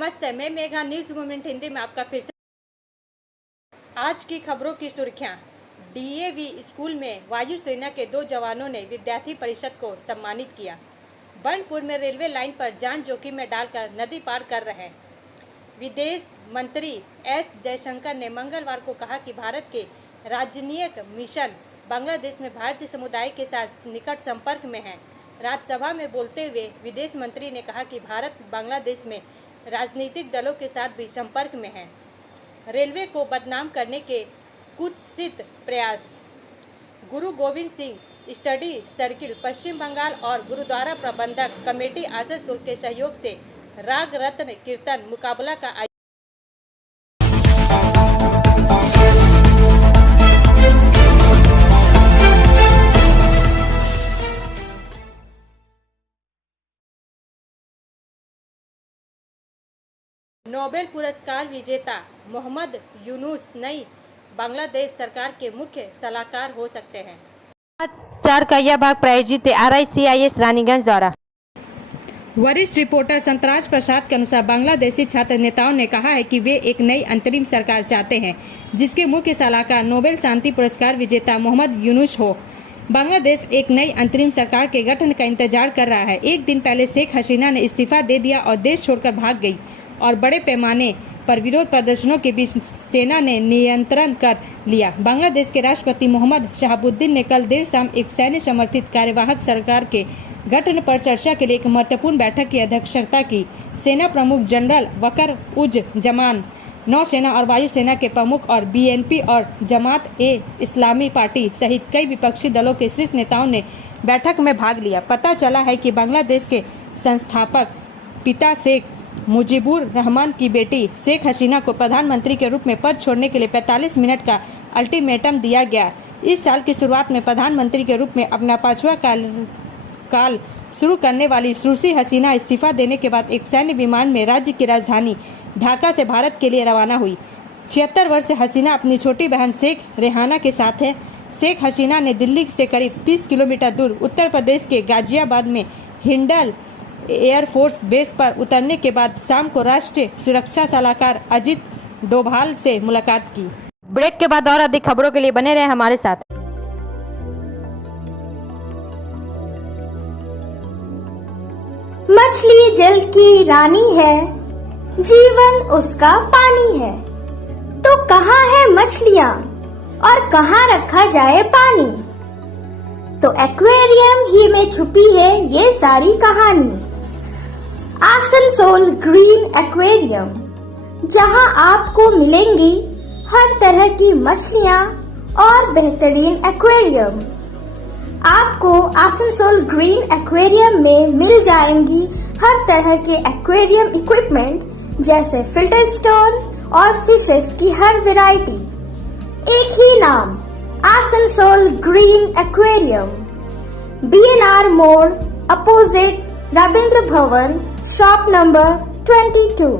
नमस्ते, मैं Megha news movement Hindi में आपका फिर से। आज की खबरों की सुर्खियां। डीएवी स्कूल में वायुसेना के 2 जवानों ने विद्यार्थी परिषद को सम्मानित किया। बनपुर में रेलवे लाइन पर जान जोखिम में डालकर नदी पार कर रहे विदेश मंत्री एस जयशंकर ने मंगलवार को कहा कि भारत के राजनयिक मिशन बांग्लादेश में भारतीय समुदाय के साथ निकट संपर्क में है। राज्यसभा में बोलते हुए विदेश मंत्री ने कहा कि भारत बांग्लादेश में राजनीतिक दलों के साथ भी संपर्क में है। रेलवे को बदनाम करने के कुत्सित प्रयास। गुरु गोविंद सिंह स्टडी सर्किल पश्चिम बंगाल और गुरुद्वारा प्रबंधक कमेटी आसनसोल के सहयोग से राग रत्न कीर्तन मुकाबला का नोबेल पुरस्कार विजेता मोहम्मद यूनुस नई बांग्लादेश सरकार के मुख्य सलाहकार हो सकते हैं। 4 का यह भाग प्रायोजित RICIS रानीगंज द्वारा। वरिष्ठ रिपोर्टर संतराज प्रसाद के अनुसार बांग्लादेशी छात्र नेताओं ने कहा है कि वे एक नई अंतरिम सरकार चाहते हैं जिसके मुख्य सलाहकार नोबेल शांति पुरस्कार विजेता मोहम्मद यूनुस हो। बांग्लादेश एक नई अंतरिम सरकार के गठन का इंतजार कर रहा है। एक दिन पहले शेख हसीना ने इस्तीफा दे दिया और देश छोड़कर भाग गई और बड़े पैमाने पर विरोध प्रदर्शनों के बीच सेना ने नियंत्रण कर लिया। बांग्लादेश के राष्ट्रपति मोहम्मद शहाबुद्दीन ने कल देर शाम एक सैन्य समर्थित कार्यवाहक सरकार के गठन पर चर्चा के लिए एक महत्वपूर्ण बैठक की अध्यक्षता की। सेना प्रमुख जनरल वकर उज जमान, नौसेना और वायुसेना के प्रमुख और BNP और जमात-ए-इस्लामी पार्टी सहित कई विपक्षी दलों के शीर्ष नेताओं ने बैठक में भाग लिया। पता चला है कि बांग्लादेश के संस्थापक पिता शेख मुजीबुर रहमान की बेटी शेख हसीना को प्रधानमंत्री के रूप में पद छोड़ने के लिए 45 मिनट का अल्टीमेटम दिया गया। इस साल की शुरुआत में प्रधानमंत्री के रूप में अपना 5वां काल शुरू करने वाली सुश्री हसीना इस्तीफा देने के बाद एक सैन्य विमान में राज्य की राजधानी ढाका से भारत के लिए रवाना हुई। 76 वर्षीय हसीना अपनी छोटी बहन शेख रेहाना के साथ है। शेख हसीना ने दिल्ली से करीब 30 किलोमीटर दूर उत्तर प्रदेश के गाजियाबाद में हिंडल एयरफोर्स बेस पर उतरने के बाद शाम को राष्ट्रीय सुरक्षा सलाहकार अजित डोभाल से मुलाकात की। ब्रेक के बाद और अधिक खबरों के लिए बने रहे हमारे साथ। मछली जल की रानी है, जीवन उसका पानी है। तो कहाँ है मछलियाँ और कहाँ रखा जाए पानी? तो एक्वेरियम ही में छुपी है ये सारी कहानी। आसनसोल ग्रीन एक्वेरियम, जहां आपको मिलेंगी हर तरह की मछलियां और बेहतरीन एक्वेरियम। आपको आसनसोल ग्रीन एक्वेरियम में मिल जाएंगी हर तरह के एक्वेरियम इक्विपमेंट जैसे फिल्टर स्टोन और फिशेस की हर वैरायटी। एक ही नाम, आसनसोल ग्रीन एक्वेरियम। BNR मोड़ opposite Ravindra Bhavan, shop number 22.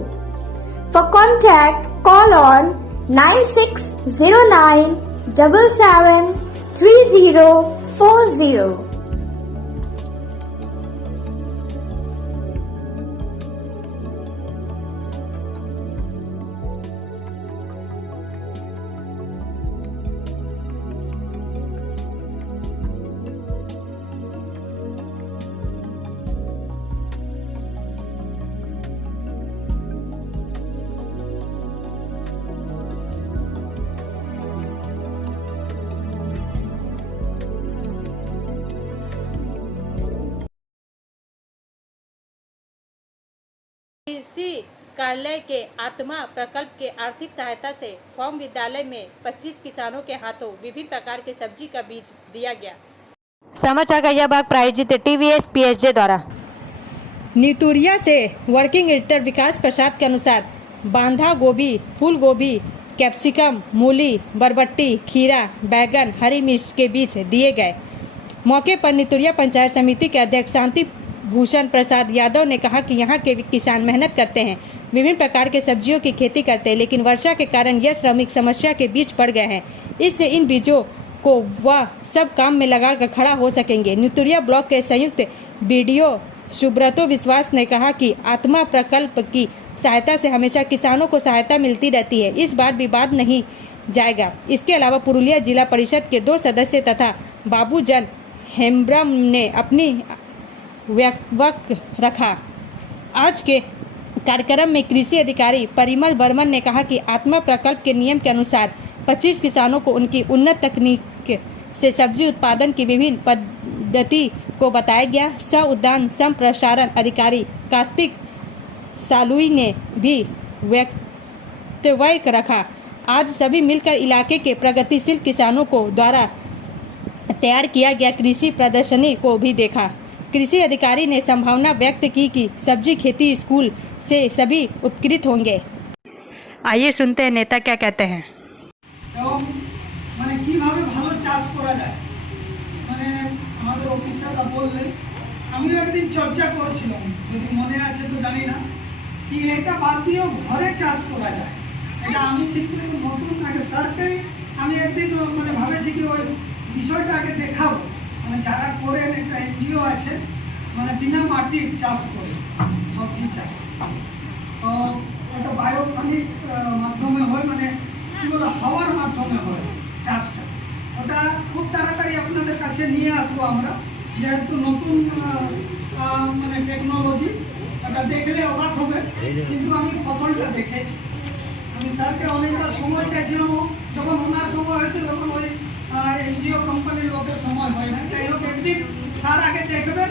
For contact, call on 9609 77 3040. कृषि कार्यालय के आत्मा प्रकल्प के आर्थिक सहायता से फॉर्म विद्यालय में 25 किसानों के हाथों विभिन्न प्रकार के सब्जी का बीज दिया गया। समाचार का यह भाग प्रायोजित TVS PSJ द्वारा। नितुरिया से वर्किंग एडिटर विकास प्रसाद के अनुसार बांधा गोभी, फूल गोभी, कैप्सिकम, मूली, बरबट्टी, खीरा, बैगन, हरी मिर्च के बीज दिए गए। मौके पर नितुरिया पंचायत समिति के अध्यक्ष शांति भूषण प्रसाद यादव ने कहा कि यहाँ के किसान मेहनत करते हैं, विभिन्न प्रकार के सब्जियों की खेती करते हैं, लेकिन वर्षा के कारण यह श्रमिक समस्या के बीच पड़ गए हैं। इसलिए इन बीजों को वह सब काम में लगाकर खड़ा हो सकेंगे। नितुरिया ब्लॉक के संयुक्त BDO सुब्रतो विश्वास ने कहा कि आत्मा प्रकल्प की सहायता से हमेशा किसानों को सहायता मिलती रहती है, इस बार विवाद नहीं जाएगा। इसके अलावा पुरुलिया जिला परिषद के 2 सदस्य तथा बाबूजन हेम्ब्रम ने अपनी वक्तव्य रखा। आज के कार्यक्रम में कृषि अधिकारी परिमल बर्मन ने कहा कि आत्मा प्रकल्प के नियम के अनुसार 25 किसानों को उनकी उन्नत तकनीक से सब्जी उत्पादन की विभिन्न पद्धति को बताया गया। सह उद्यान संप्रसारण अधिकारी कार्तिक सालुई ने भी वक्तव्य रखा। आज सभी मिलकर इलाके के प्रगतिशील किसानों को द्वारा तैयार किया गया कृषि प्रदर्शनी को भी देखा। कृषि अधिकारी ने संभावना व्यक्त की कि सब्जी खेती स्कूल से सभी उपकृत होंगे। आइए सुनते हैं नेता क्या कहते हैं। এবং মানে কিভাবে ভালো চাষ করা যায়, মানে আমাদের অফিসাররা বললেন, আমিও একদিন চর্চা করেছিলাম, যদি মনে আছে তো জানি না, কি এটা বাদ দিয়েও ঘরে চাষ করা যায়। এটা আমি কিন্তু নতুন আগে স্যারকেই আমি একদিন মানে ভাবেছি কি ওই বিষয়টা আগে দেখাবো, মানে যারা করেন একটা এনজিও আছে মানে বিনা মাটির চাষ করে সবজি চাষ, তো ওটা বায়োফনিক মাধ্যমে হয়, মানে হাওয়ার মাধ্যমে হয় চাষটা। ওটা খুব তাড়াতাড়ি আপনাদের কাছে নিয়ে আসবো আমরা, যেহেতু নতুন মানে টেকনোলজি, ওটা দেখলে অবাক হবে, কিন্তু আমি ফসলটা দেখেছি। আমি স্যারকে অনেকবার সময় চাইছিলাম, যখন ওনার সময় হয়েছে তখন ওই এনজিও কোম্পানির লোকের সময় হয় না। যাই হোক একদিন স্যার আগে দেখবেন,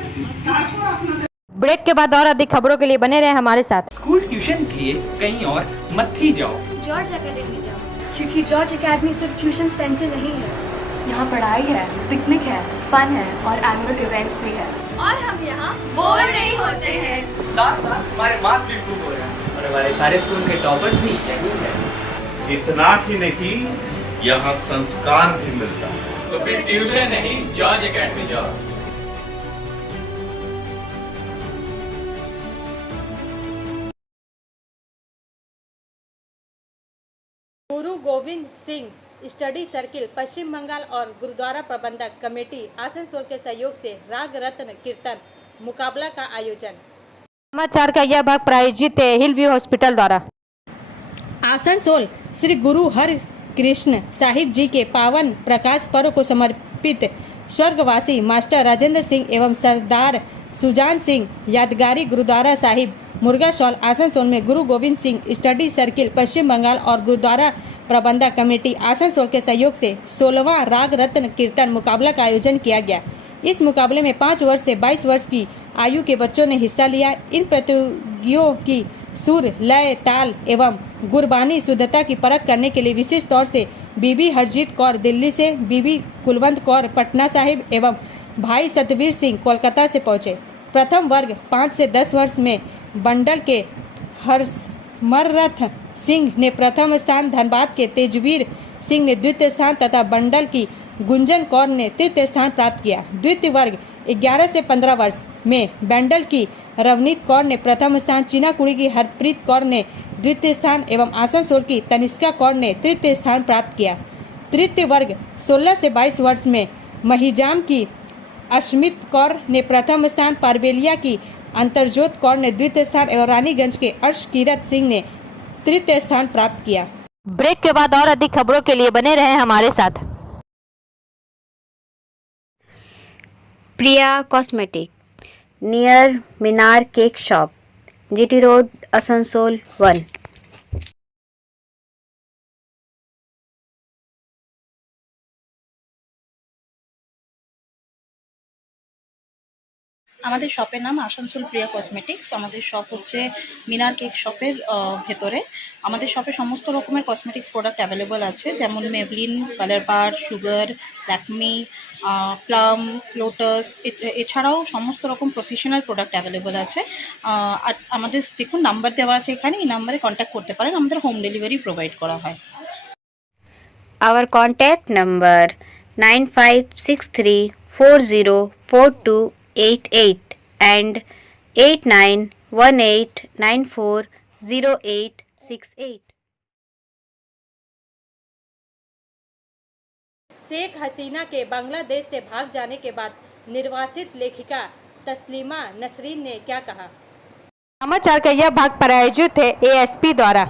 তারপর আপনাদের। ब्रेक के बाद और अधिक खबरों के लिए बने रहे हमारे साथ। स्कूल ट्यूशन के लिए कहीं और मत ही जाओ, जॉर्ज एकेडमी जाओ, क्योंकि जॉर्ज एकेडमी सिर्फ ट्यूशन सेंटर नहीं है, यहाँ पढ़ाई है, पिकनिक है, फन है और एनुअल इवेंट्स भी है। और हम यहाँ बोर नहीं होते हैं। साथ साथ हमारे मार्क्स भी इम्प्रूव हो रहे हैं और हमारे सारे स्कूल के टॉपर्स भी यही है। इतना ही नहीं, यहाँ संस्कार भी मिलता है। तो फिर ट्यूशन नहीं, जॉर्ज एकेडमी जाओ। गुरु गोविंद सिंह स्टडी सर्किल पश्चिम बंगाल और गुरुद्वारा प्रबंधक कमेटी आसनसोल के सहयोग से राग रत्न कीर्तन मुकाबला का आयोजन। समाचार का यह भाग प्रायोजित है हिल व्यू हॉस्पिटल द्वारा। आसनसोल श्री गुरु हर कृष्ण साहिब जी के पावन प्रकाश पर्व को समर्पित स्वर्गवासी मास्टर राजेंद्र सिंह एवं सरदार सुजान सिंह यादगारी गुरुद्वारा साहिब मुर्गाशॉल आसनसोल में गुरु गोविंद सिंह स्टडी सर्किल पश्चिम बंगाल और गुरुद्वारा प्रबंधक कमेटी आसनसोल के सहयोग से 16वां राग रत्न कीर्तन मुकाबला का आयोजन किया गया। इस मुकाबले में 5 वर्ष से 22 वर्ष की आयु के बच्चों ने हिस्सा लिया। इन प्रतियोगियों की सुर, लय, ताल एवं गुरबानी शुद्धता की परख करने के लिए विशेष तौर से बीबी हरजीत कौर दिल्ली से, बीबी कुलवंत कौर पटना साहिब एवं भाई सतवीर सिंह कोलकाता से पहुंचे। प्रथम वर्ग 5 से 10 वर्ष में बंडल के हर्षमरथ सिंह ने प्रथम स्थान, धनबाद के तेजवीर सिंह ने द्वितीय स्थान तथा बंडल की गुंजन कौर ने तृतीय स्थान प्राप्त किया। द्वितीय वर्ग 11 से 15 वर्ष में बंडल की रवनीत कौर ने प्रथम स्थान, चीनाकुड़ी की हरप्रीत कौर ने द्वितीय स्थान एवं आसनसोल की तनिष्का कौर ने तृतीय स्थान प्राप्त किया। तृतीय वर्ग 16 से 22 वर्ष में महिजाम की अश्मित कौर ने प्रथम स्थान, पारबेलिया की अंतरजोत कौर ने द्वितीय स्थान एवं रानीगंज के अर्शकीरत सिंह ने तृतीय स्थान प्राप्त किया। ब्रेक के बाद और अधिक खबरों के लिए बने रहे हमारे साथ। Priya cosmetic near Minar cake shop, GT road, Asansol 1। আমাদের শপের নাম আসানসোল প্রিয়া কসমেটিক্স। আমাদের শপ হচ্ছে মিনার কেক শপের ভেতরে। আমাদের শপে সমস্ত রকমের কসমেটিক্স প্রোডাক্ট অ্যাভেলেবল আছে, যেমন মেবলিন, কালার বার, সুগার, ল্যাকমি, প্লাম, লোটাস, এছাড়াও সমস্ত রকম প্রফেশনাল প্রোডাক্ট অ্যাভেলেবল আছে। আর আমাদের দেখুন নাম্বার দেওয়া আছে এখানে, এই নাম্বারে কন্ট্যাক্ট করতে পারেন। আমাদের হোম ডেলিভারি প্রোভাইড করা হয়। Our contact number 9563404288 and 8918940868। Sheikh Hasina के बांग्लादेश से भाग जाने के बाद निर्वासित लेखिका तस्लीमा नसरीन ने क्या कहा। समाचार का यह भाग प्रायोजित है एएसपी द्वारा।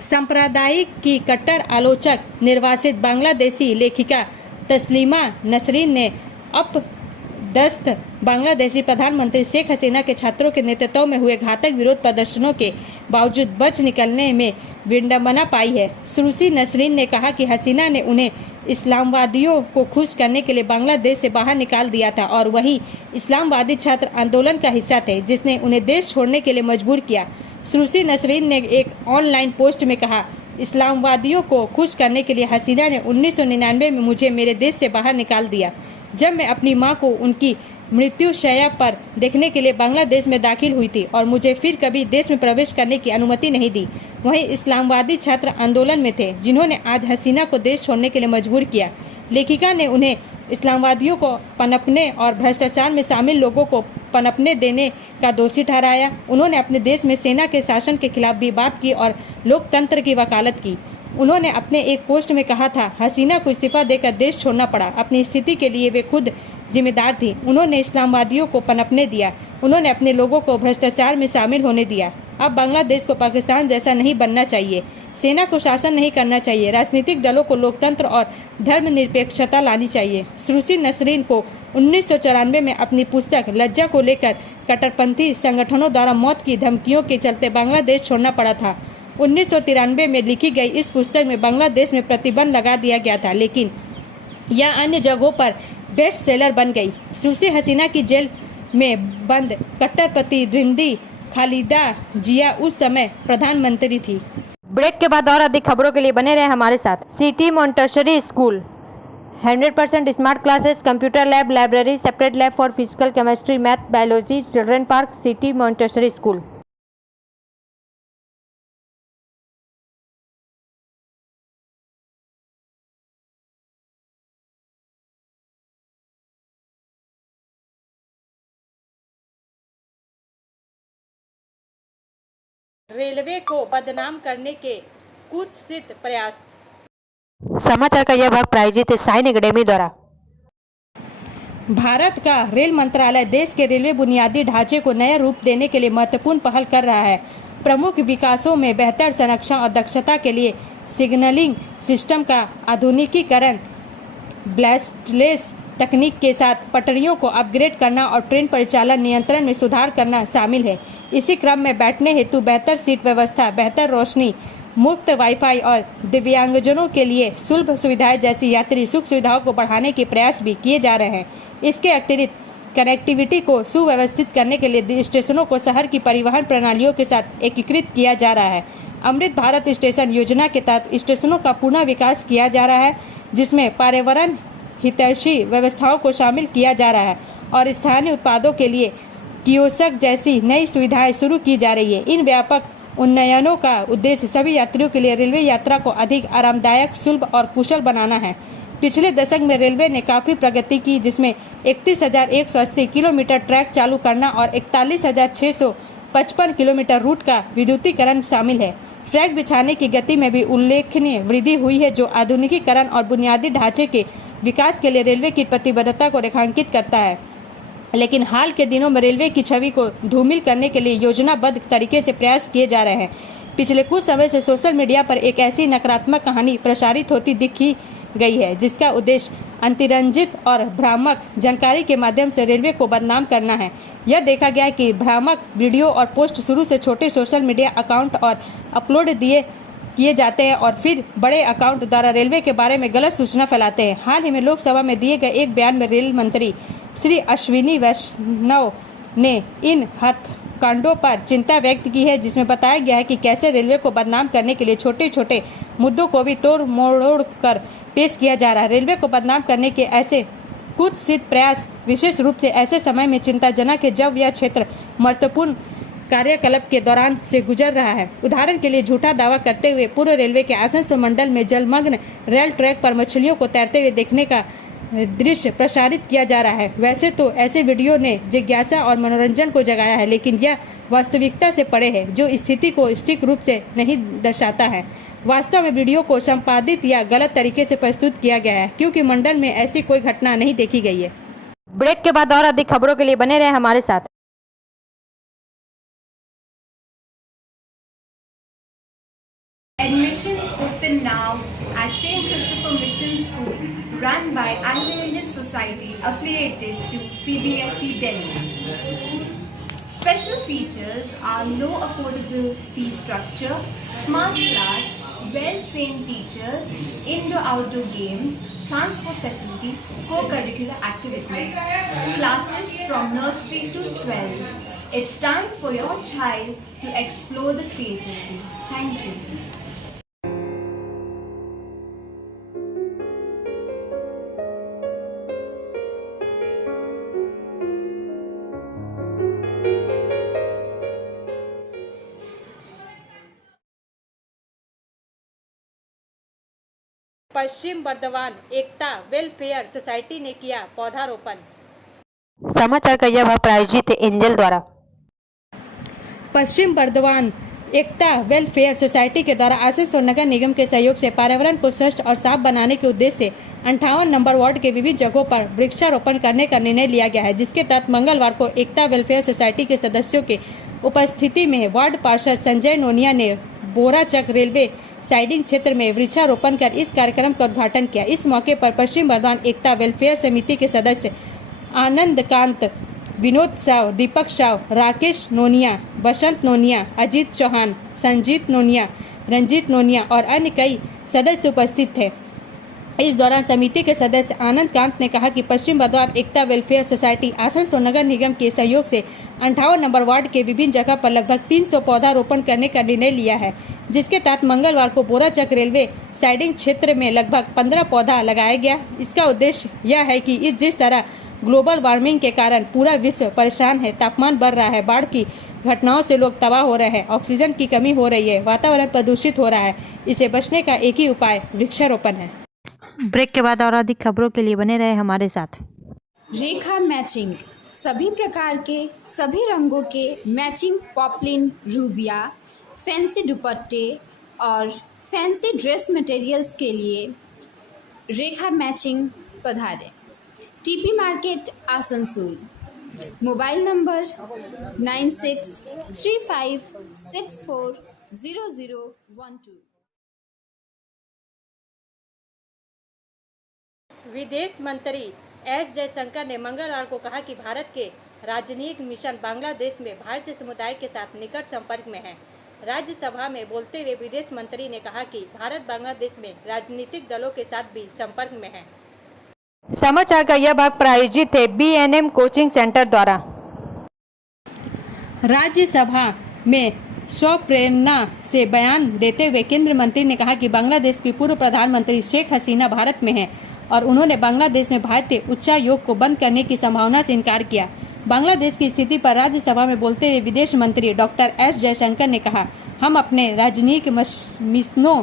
सांप्रदायिक की कट्टर आलोचक निर्वासित बांग्लादेशी लेखिका तस्लीमा नसरीन ने अपदस्थ बांग्लादेशी प्रधानमंत्री शेख हसीना के छात्रों के नेतृत्व में हुए घातक विरोध प्रदर्शनों के बावजूद बच निकलने में विडंबना पाई है। सुरुचि नसरीन ने कहा कि हसीना ने उन्हें इस्लामवादियों को खुश करने के लिए बांग्लादेश से बाहर निकाल दिया था और वही इस्लामवादी छात्र आंदोलन का हिस्सा थे जिसने उन्हें देश छोड़ने के लिए मजबूर किया। सुरुचि नसरीन ने एक ऑनलाइन पोस्ट में कहा, इस्लामवादियों को खुश करने के लिए हसीना ने 1999 में मुझे मेरे देश से बाहर निकाल दिया। जब मैं अपनी मां को उनकी मृत्यु शैया पर देखने के लिए बांग्लादेश में दाखिल हुई थी और मुझे फिर कभी देश में प्रवेश करने की अनुमति नहीं दी। वहीं इस्लामवादी छात्र आंदोलन में थे जिन्होंने आज हसीना को देश छोड़ने के लिए मजबूर किया। लेखिका ने उन्हें इस्लामवादियों को पनपने और भ्रष्टाचार में शामिल लोगों को पनपने देने का दोषी ठहराया। उन्होंने अपने देश में सेना के शासन के खिलाफ भी बात की और लोकतंत्र की वकालत की। उन्होंने अपने एक पोस्ट में कहा था, हसीना को इस्तीफा देकर देश छोड़ना पड़ा। अपनी स्थिति के लिए वे खुद जिम्मेदार थी। उन्होंने इस्लामवादियों को पनपने दिया। उन्होंने अपने लोगों को भ्रष्टाचार में शामिल होने दिया। अब बांग्लादेश को पाकिस्तान जैसा नहीं बनना चाहिए। सेना को शासन नहीं करना चाहिए। राजनीतिक दलों को लोकतंत्र और धर्मनिरपेक्षता लानी चाहिए। सुरुचि नसरीन को 1994 में अपनी पुस्तक लज्जा को लेकर कट्टरपंथी संगठनों द्वारा मौत की धमकियों के चलते बांग्लादेश छोड़ना पड़ा था। 1993 में लिखी गई इस पुस्तक में बांग्लादेश में प्रतिबंध लगा दिया गया था, लेकिन यह अन्य जगहों पर बेस्ट सेलर बन गई। सुरुचि हसीना की जेल में बंद कट्टरपंथी द्विंदी खालिदा जिया उस समय प्रधानमंत्री थी। ब्रेक के बाद और अधिक खबरों के लिए बने रहे हमारे साथ। City Montessori school 100% smart classes, computer lab, library, separate lab for physical, chemistry, math, biology, children park, city Montessori school. Railway को बदनाम करने के कुत्सित प्रयास। समाचार का यह भाग प्रायोजित है साइन एकेडमी द्वारा। भारत का रेल मंत्रालय देश के रेलवे बुनियादी ढांचे को नया रूप देने के लिए महत्वपूर्ण पहल कर रहा है। प्रमुख विकासों में बेहतर संरक्षण और दक्षता के लिए सिग्नलिंग सिस्टम का आधुनिकीकरण, ब्लास्टलेस तकनीक के साथ पटरियों को अपग्रेड करना और ट्रेन परिचालन नियंत्रण में सुधार करना शामिल है। इसी क्रम में बैठने हेतु बेहतर सीट व्यवस्था, बेहतर रोशनी, मुफ्त वाईफाई और दिव्यांगजनों के लिए सुलभ सुविधाएं जैसी यात्री सुख सुविधाओं को बढ़ाने के प्रयास भी किए जा रहे हैं। इसके अतिरिक्त कनेक्टिविटी को सुव्यवस्थित करने के लिए स्टेशनों को शहर की परिवहन प्रणालियों के साथ एकीकृत किया जा रहा है। अमृत भारत स्टेशन योजना के तहत स्टेशनों का पुनः विकास किया जा रहा है, जिसमें पर्यावरण हितैषी व्यवस्थाओं को शामिल किया जा रहा है और स्थानीय उत्पादों के लिए कियोस्क जैसी नई सुविधाएं शुरू की जा रही है। इन व्यापक उन्नयनों का उद्देश्य सभी यात्रियों के लिए रेलवे यात्रा को अधिक आरामदायक, सुलभ और कुशल बनाना है। पिछले दशक में रेलवे ने काफी प्रगति की, जिसमें 31,180 किलोमीटर ट्रैक चालू करना और 41,655 किलोमीटर रूट का विद्युतीकरण शामिल है। ट्रैक बिछाने की गति में भी उल्लेखनीय वृद्धि हुई है, जो आधुनिकीकरण और बुनियादी ढांचे के विकास के लिए रेलवे की प्रतिबद्धता को रेखांकित करता है। लेकिन हाल के दिनों में रेलवे की छवि को धूमिल करने के लिए योजनाबद्ध तरीके से प्रयास किए जा रहे हैं। पिछले कुछ समय से सोशल मीडिया पर एक ऐसी नकारात्मक कहानी प्रसारित होती दिखी गई है, जिसका उद्देश्य अतिरंजित और भ्रामक जानकारी के माध्यम से रेलवे को बदनाम करना है। यह देखा गया कि भ्रामक वीडियो और पोस्ट शुरू से छोटे सोशल मीडिया अकाउंट और अपलोड किए जाते हैं और फिर बड़े अकाउंट द्वारा रेलवे के बारे में गलत सूचना फैलाते हैं। हाल ही में लोकसभा में दिए गए एक बयान में रेल मंत्री श्री अश्विनी वैष्णव ने इन हत्याकांडों पर चिंता व्यक्त की है, जिसमें बताया गया है कि कैसे रेलवे को बदनाम करने के लिए छोटे छोटे मुद्दों को भी तोड़ मोड़ कर पेश किया जा रहा है। रेलवे को बदनाम करने के ऐसे कुत्सित प्रयास विशेष रूप से ऐसे समय में चिंताजनक है जब यह क्षेत्र महत्वपूर्ण कार्यकलाप के दौरान से गुजर रहा है। उदाहरण के लिए झूठा दावा करते हुए पूर्व रेलवे के आसनसोल मंडल में जलमग्न रेल ट्रैक पर मछलियों को तैरते हुए देखने का दृश्य प्रसारित किया जा रहा है। वैसे तो ऐसे वीडियो ने जिज्ञासा और मनोरंजन को जगाया है, लेकिन यह वास्तविकता से परे है, जो स्थिति को सटीक रूप से नहीं दर्शाता है। वास्तव में वीडियो को संपादित या गलत तरीके से प्रस्तुत किया गया है, क्योंकि मंडल में ऐसी कोई घटना नहीं देखी गई है। ब्रेक के बाद और अधिक खबरों के लिए बने रहे हमारे साथ। open now at St. Christopher Mission School, run by Anglo-Indian Society affiliated to CBSE Delhi. Special features are low affordable fee structure, smart class, well-trained teachers, indoor-outdoor games, transport facility, co-curricular activities, classes from nursery to 12. It's time for your child to explore the creativity. Thank you. Paschim Burdwan Ekta welfare society ने किया पौधारोपण। समाचार का यह भाग प्रायोजित है angel द्वारा। पश्चिम बर्दवान एकता वेलफेयर सोसाइटी के द्वारा आशीषपुर नगर निगम के सहयोग से पर्यावरण को स्वच्छ और साफ बनाने के उद्देश्य से 58 नंबर वार्ड के विभिन्न जगहों पर वृक्षारोपण करने का निर्णय लिया गया है, जिसके तहत मंगलवार को एकता वेलफेयर सोसाइटी के सदस्यों के उपस्थिति में वार्ड पार्षद संजय नोनिया ने बोराचक रेलवे साइडिंग क्षेत्र में वृक्षारोपण कर इस कार्यक्रम का उद्घाटन किया। इस मौके पर पश्चिम बर्दवान एकता वेलफेयर समिति के सदस्य आनंद कांत, विनोद साव, दीपक साव, राकेश नोनिया, बसंत नोनिया, अजीत चौहान, संजीत नोनिया, रंजीत नोनिया और अन्य कई सदस्य उपस्थित थे। इस दौरान समिति के सदस्य आनंद कांत ने कहा कि पश्चिम बर्दवान एकता वेलफेयर सोसाइटी आसनसोल नगर निगम के सहयोग से 58 नंबर वार्ड के विभिन्न जगह पर लगभग 300 पौधारोपण करने का निर्णय लिया है, जिसके तहत मंगलवार को बोराचक रेलवे साइडिंग क्षेत्र में लगभग 15 पौधा लगाया गया। इसका उद्देश्य यह है कि जिस तरह ग्लोबल वार्मिंग के कारण पूरा विश्व परेशान है, तापमान बढ़ रहा है, बाढ़ की घटनाओं से लोग तबाह हो रहे हैं, ऑक्सीजन की कमी हो रही है, वातावरण प्रदूषित हो रहा है, इसे बचने का एक ही उपाय वृक्षारोपण है। ब्रेक के बाद और अधिक खबरों के लिए बने रहे हमारे साथ। रेखा मैचिंग, सभी प्रकार के सभी रंगों के मैचिंग पॉपलिन, रूबिया, फैंसी दुपट्टे और फैंसी ड्रेस मटेरियल्स के लिए रेखा मैचिंग पधारें। TP market Asansol. Mobile number 9635640012। विदेश मंत्री एस जयशंकर ने मंगलवार को कहा कि भारत के राजनयिक मिशन बांग्लादेश में भारतीय समुदाय के साथ निकट संपर्क में है। राज्यसभा में बोलते हुए विदेश मंत्री ने कहा कि भारत बांग्लादेश में राजनीतिक दलों के साथ भी संपर्क में है। समाचार का यह भाग प्रायोजित है BNM कोचिंग सेंटर द्वारा। राज्यसभा में स्वप्रेरणा से बयान देते हुए केंद्रीय मंत्री ने कहा कि बांग्लादेश की पूर्व प्रधानमंत्री शेख हसीना भारत में हैं और उन्होंने बांग्लादेश में भारतीय उच्चायोग को बंद करने की संभावना से इनकार किया। बांग्लादेश की स्थिति पर राज्यसभा में बोलते हुए विदेश मंत्री डॉक्टर एस जयशंकर ने कहा, हम अपने राजनयिक मिशनों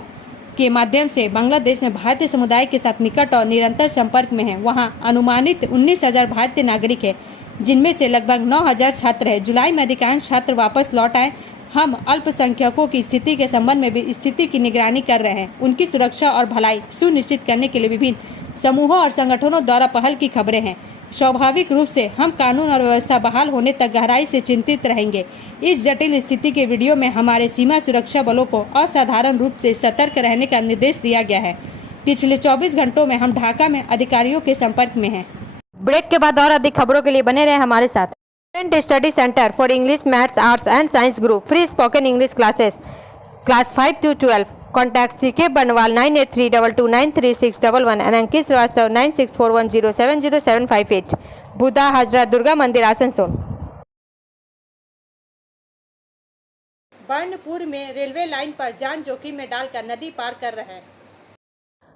के माध्यम से बांग्लादेश में भारतीय समुदाय के साथ निकट और निरंतर संपर्क में हैं। वहां अनुमानित 19,000 भारतीय नागरिक हैं, जिनमें से लगभग 9,000 छात्र हैं। जुलाई में अधिकांश छात्र वापस लौट आए। हम अल्पसंख्यकों की स्थिति के संबंध में भी स्थिति की निगरानी कर रहे हैं। उनकी सुरक्षा और भलाई सुनिश्चित करने के लिए विभिन्न समूहों और संगठनों द्वारा पहल की खबरें हैं। स्वाभाविक रूप से हम कानून और व्यवस्था बहाल होने तक गहराई से चिंतित रहेंगे। इस जटिल स्थिति के वीडियो में हमारे सीमा सुरक्षा बलों को असाधारण रूप से सतर्क रहने का निर्देश दिया गया है। पिछले 24 घंटों में हम ढाका में अधिकारियों के संपर्क में हैं। ब्रेक के बाद और अधिक खबरों के लिए बने रहे हमारे साथ। Student study centre for English, maths, arts and science group free spoken English classes class 5 to 12। Contact CK बनवाल 9832293611 एंड अंकित श्रीवास्तव 9641070758। बुधा हाजरा दुर्गा मंदिर आसनसोल। बर्नपुर में रेलवे लाइन पर जान जोखिम में डालकर नदी पार कर रहे हैं।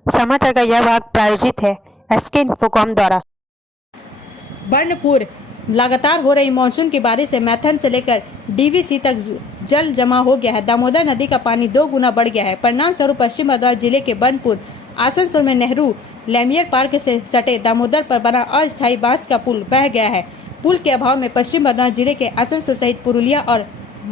समाचार का यह भाग प्रायोजित है SK इन्फोकॉम द्वारा। बर्नपुर लगातार हो रही मानसून की बारिश से मैथन से लेकर DVC तक जल जमा हो गया है। दामोदर नदी का पानी 2 गुना बढ़ गया है। परिणाम स्वरूप पश्चिम बर्दवान जिले के बर्नपुर आसनसोल में नेहरू लैमियर पार्क से सटे दामोदर पर बना अस्थायी बांस का पुल बह गया है। पुल के अभाव में पश्चिम बर्दवान जिले के आसनसोल सहित पुरुलिया और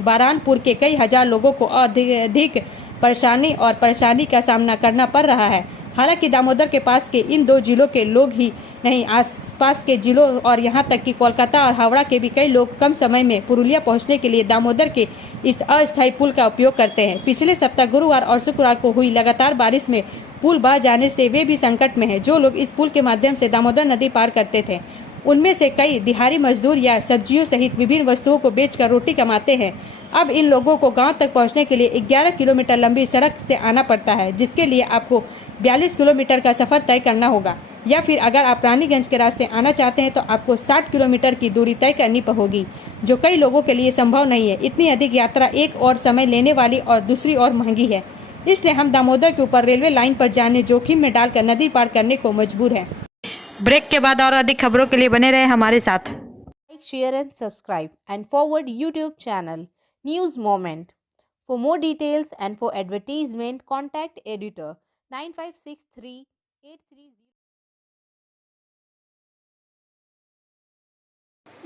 बारानपुर के कई हजार लोगों को अधिक परेशानी का सामना करना पड़ रहा है। हालांकि दामोदर के पास के इन 2 जिलों के लोग ही नहीं, आसपास के जिलों और यहाँ तक कि कोलकाता और हावड़ा के भी कई लोग कम समय में पुरुलिया पहुँचने के लिए दामोदर के इस अस्थायी पुल का उपयोग करते हैं। पिछले सप्ताह गुरुवार और शुक्रवार को हुई लगातार बारिश में पुल बह जाने से वे भी संकट में हैं। जो लोग इस पुल के माध्यम से दामोदर नदी पार करते थे, उनमें से कई दिहाड़ी मजदूर या सब्जियों सहित विभिन्न वस्तुओं को बेचकर रोटी कमाते हैं। अब इन लोगों को गांव तक पहुंचने के लिए 11 किलोमीटर लंबी सड़क से आना पड़ता है, जिसके लिए आपको 42 किलोमीटर का सफर तय करना होगा, या फिर अगर आप रानीगंज के रास्ते आना चाहते हैं तो आपको 60 किलोमीटर की दूरी तय करनी होगी, जो कई लोगों के लिए संभव नहीं है। इतनी अधिक यात्रा एक और समय लेने वाली और दूसरी ओर महंगी है, इसलिए हम दामोदर के ऊपर रेलवे लाइन पर जाने जोखिम में डालकर नदी पार करने को मजबूर हैं। ब्रेक के बाद और अधिक खबरों के लिए बने रहे हमारे साथ। Like, share and subscribe and forward YouTube channel News Moment. For more details and for advertisement, contact editor 956383.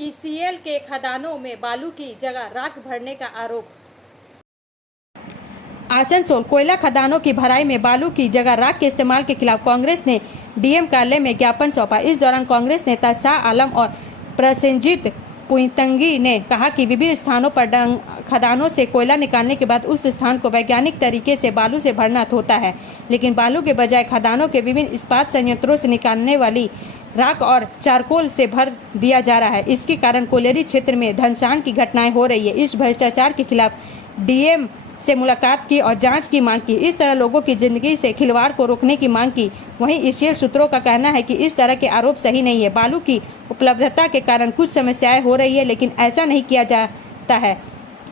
ECL के खदानों में बालू की जगह राख भरने का आरोप। आसनसोल कोयला खदानों की भराई में बालू की जगह राख के इस्तेमाल के खिलाफ कांग्रेस ने डीएम कार्यालय में ज्ञापन सौंपा। इस दौरान कांग्रेस नेता शाह आलम और प्रसेनजीत पुइतंगी ने कहा कि विभिन्न स्थानों पर खदानों से कोयला निकालने के बाद उस स्थान को वैज्ञानिक तरीके से बालू से भरना होता है, लेकिन बालू के बजाय खदानों के विभिन्न इस्पात संयंत्रों से निकालने वाली राख और चारकोल से भर दिया जा रहा है। इसके कारण कोयलेरी क्षेत्र में धनसान की घटनाएं हो रही है। इस भ्रष्टाचार के खिलाफ डीएम से मुलाकात की और जांच की मांग की। इस तरह लोगों की जिंदगी से खिलवाड़ को रोकने की मांग की। वहीं ईसीएल सूत्रों का कहना है कि इस तरह के आरोप सही नहीं है। बालू की उपलब्धता के कारण कुछ समस्याएं हो रही है, लेकिन ऐसा नहीं किया जाता है।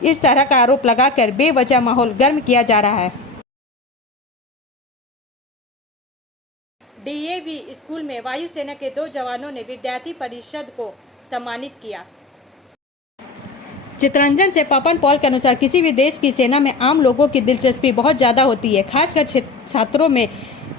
इस तरह का आरोप लगाकर बेवजह माहौल गर्म किया जा रहा है। डीएवी स्कूल में वायुसेना के 2 जवानों ने विद्यार्थी परिषद को सम्मानित किया। चितरंजन से पवन पॉल के अनुसार किसी भी देश की सेना में आम लोगों की दिलचस्पी बहुत ज्यादा होती है, खासकर छात्रों में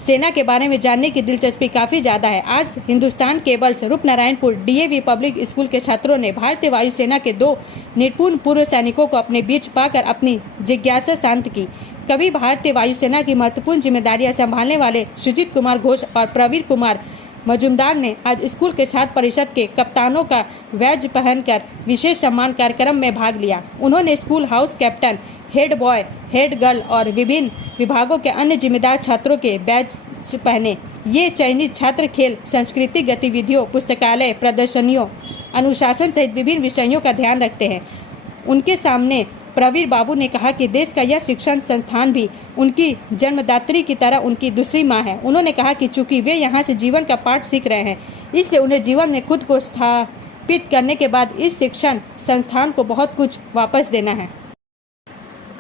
सेना के बारे में जानने की दिलचस्पी काफी ज्यादा है। आज Hindustan cables Rupnarayanpur DAV public school के छात्रों ने भारतीय वायुसेना के 2 निपुण पूर्व सैनिकों को अपने बीच पाकर अपनी जिज्ञासा शांत की। कभी भारतीय वायुसेना की महत्वपूर्ण जिम्मेदारियां संभालने वाले सुजीत कुमार घोष और प्रवीर कुमार मजुमदार ने आज स्कूल के छात्र परिषद के कप्तानों का बैज पहनकर विशेष सम्मान कार्यक्रम में भाग लिया। उन्होंने school house captain, head boy, head girl और विभिन्न विभागों के अन्य जिम्मेदार छात्रों के बैज पहने। ये चयनित छात्र खेल, सांस्कृतिक गतिविधियों, पुस्तकालय प्रदर्शनियों, अनुशासन सहित विभिन्न विषयों का ध्यान रखते हैं। उनके सामने प्रवीर बाबू ने कहा कि देश का यह शिक्षण संस्थान भी उनकी जन्मदात्री की तरह उनकी दूसरी माँ है। उन्होंने कहा कि चूंकि वे यहाँ से जीवन का पाठ सीख रहे हैं, इसलिए उन्हें जीवन में खुद को स्थापित करने के बाद इस शिक्षण संस्थान को बहुत कुछ वापस देना है।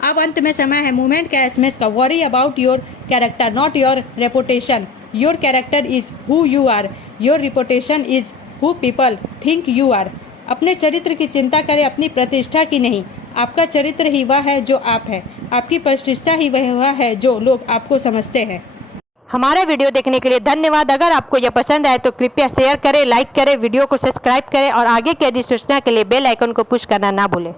अब अंत में समय है मूवमेंट का एसएमएस का। Worry about your character, not your reputation. Your character is who you are, your reputation is who people think you are. अपने चरित्र की चिंता करें, अपनी प्रतिष्ठा की नहीं। आपका चरित्र ही वह है जो आप है, आपकी प्रतिष्ठा ही वह है जो लोग आपको समझते हैं। हमारा वीडियो देखने के लिए धन्यवाद। अगर आपको यह पसंद आए तो कृपया शेयर करें, लाइक करें, वीडियो को सब्सक्राइब करें और आगे की अधिसूचना के लिए बेल आइकन को पुश करना ना भूलें।